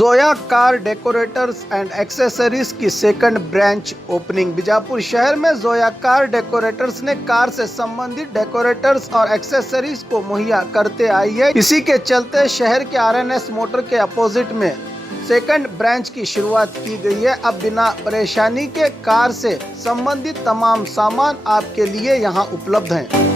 Zoya car decorators and accessories की second branch opening. Bijapur शहर में जोया कार डेकोरेटर्स ने कार से संबंधित डेकोरेटर्स और एक्सेसरीज को मुहैया करते आई है। इसी के चलते शहर के RNS मोटर के अपोजिट में सेकंड ब्रांच की शुरुआत की गई है। अब बिना परेशानी के कार से संबंधित तमाम सामान आपके लिए यहां उपलब्ध हैं।